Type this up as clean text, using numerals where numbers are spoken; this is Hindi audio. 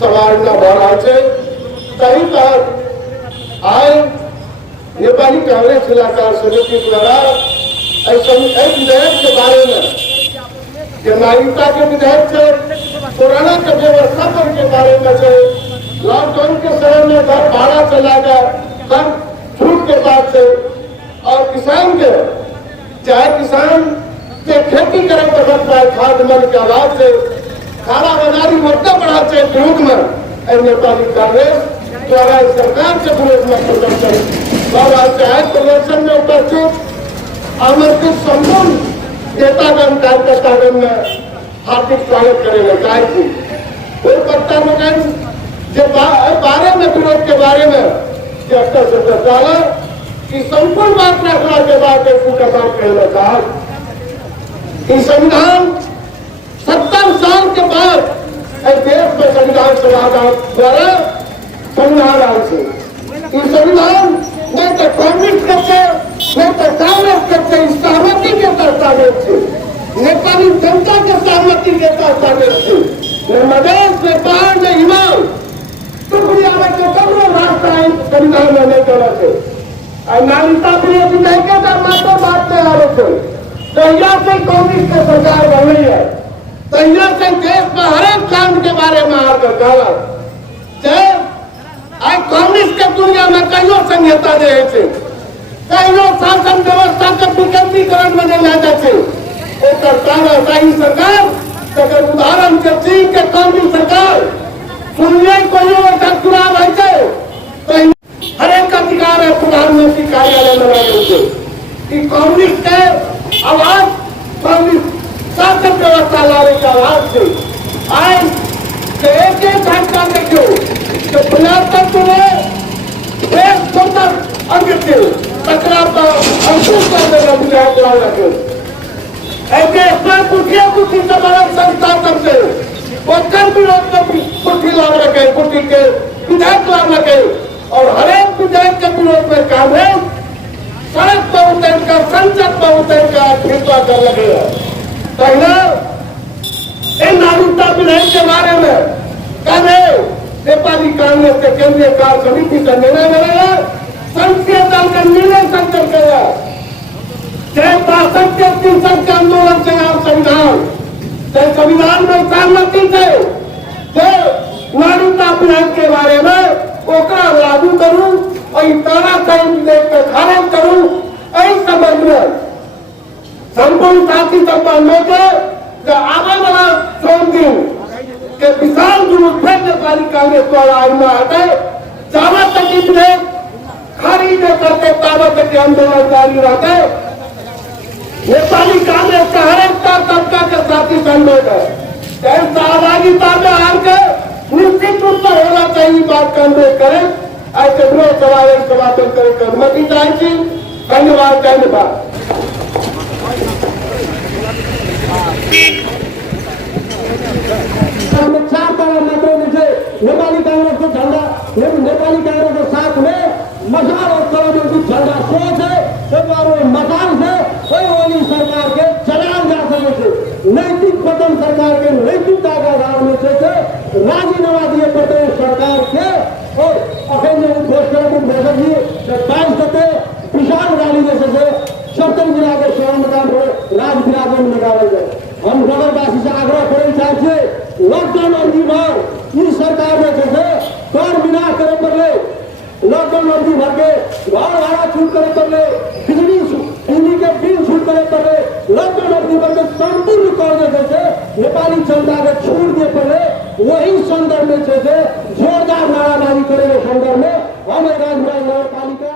समाजना भऽ रहल छै। ताहि तहत आइ नेपाली कांग्रेस जिला समिति द्वारा विधेयक के बारे में जे नागरिकता के विधेयक है, कोरोना के व्यवस्थापन के बारे में है, लॉकडाउन के समय में घर भाड़ा से लाकर घर छूट के बाद से, और किसान के चाहे किसान के खेती करे तक खाद मल के अभाव से खाना बनारी मुद्दा बढ़ा से विरोध में नेपाली कांग्रेस द्वारा सरकार के विरोध में प्रदर्शन प्रदर्शन में उपस्थित आमंत्रित संपूर्ण नेतागण कार्यकर्तागण में हार्दिक स्वागत करेंगे। चाहे प्रत्यागन के बारे में विरोध के बारे में स्तर से डाला कि संपूर्ण बात रखने के बाद कहना चाह कि संविधान 70 साल के बाद देश में संविधान सभा द्वारा संविधान आए थे। संविधान न तो कांग्रेस करते न तो कांग्रेस करते सहमति के दस्तावेज थे, नेपाली जनता के सहमति के दस्तावेज थे। न मधेश में पहाड़ में हिमाल टुकड़िया में तो कमरो रास्ता संविधान में नहीं करना थे। नागरिकता विरोधी नहीं कहता मात्र बात नहीं आ रहे थे। तैयार से कांग्रेस की सरकार बन रही है, तैयार से देश में हर एक कांड के बारे में आकर डाला। आज कांग्रेस के दुनिया में कईयों संहिता रहे थे, कईयों शासन व्यवस्था का विकेंद्रीकरण में नहीं लाते थे। तानाशाही सरकार अगर उदाहरण के चीन के कांग्रेस सरकार सुनिए कोई चुनाव है तो हर एक अधिकार है प्रधानमंत्री कार्यालय में लगे थे। कांग्रेस के आवाज कांग्रेस शासन व्यवस्था लाने के आवाज से आज एक एक घंटा देखो तो प्रजातंत्र में एक सुंदर अंग थे टकराव का अंकुश करने का विधायक ला लगे। ऐसे इसमें कुटिया कुटी से बड़ा संस्थान से उत्तर विरोध में कुटी ला लगे, कुटी के विधायक ला लगे और हर एक विधायक के विरोध में कांग्रेस सड़क पर उतर कर संसद पर उतर कर फिरता कर लगेगा। पहला इन नागरिकता विधेयक के बारे में कांग्रेस नेपाली कांग्रेस के केंद्रीय कार्य समिति का निर्णय लेगा, संसदीय दल का निर्णय संकट करेगा। चाहे 62% के आंदोलन से आप संविधान में सहमति थे, नागरिकता विधेयक के बारे में ओकरा लागू करूं और तारा खारिज करूं। इस संबंध में संपूर्ण साथी संबंधों के आने वाला सोम दिन के विशाल जुलूस फिर नेपाली कांग्रेस द्वारा आयोजना हटे जावा तक विधेयक खारिज न करते तावा तक आंदोलन जारी रहते। नेपाली कांग्रेस का हर एक तबका के साथी संगठन है, सहभागिता में आकर निश्चित रूप से होना चाहिए बात कांग्रेस करें। ऐसे विरोध सवाल समापन करे की अनुमति चाहिए। धन्यवाद। धन्यवाद। चार तरह मतों में से नेपाली कांग्रेस को झंडा, नेपाली कांग्रेस के साथ में मसाल और कलम की झंडा सोच है मसाल से कोई वाली सरकार के चलान जा सके थे। नैतिक पतन सरकार के नैतिकता का आधार में से राजीनामा दिए प्रदेश सरकार के और अखंड घोषणा को बैठक दिए 22 गते विशाल रैली जैसे से 70 जिला के शहर राज विराजन में निकाले गए। हम नगरवासी से आग्रह करें चाहिए लॉकडाउन अवधि भर इस सरकार में जैसे कर बिना करे पड़े लॉकडाउन अवधि भर के घर भाड़ा छूट करे पड़े, बिजली के बिल छूट करे पड़े, लॉकडाउन अवधि भर के संपूर्ण कर जैसे नेपाली जनता के छूट दिए पड़े। वही संदर्भ में जैसे जोरदार नाराबाजी करेंगे संदर्भ में हम नगर पालिका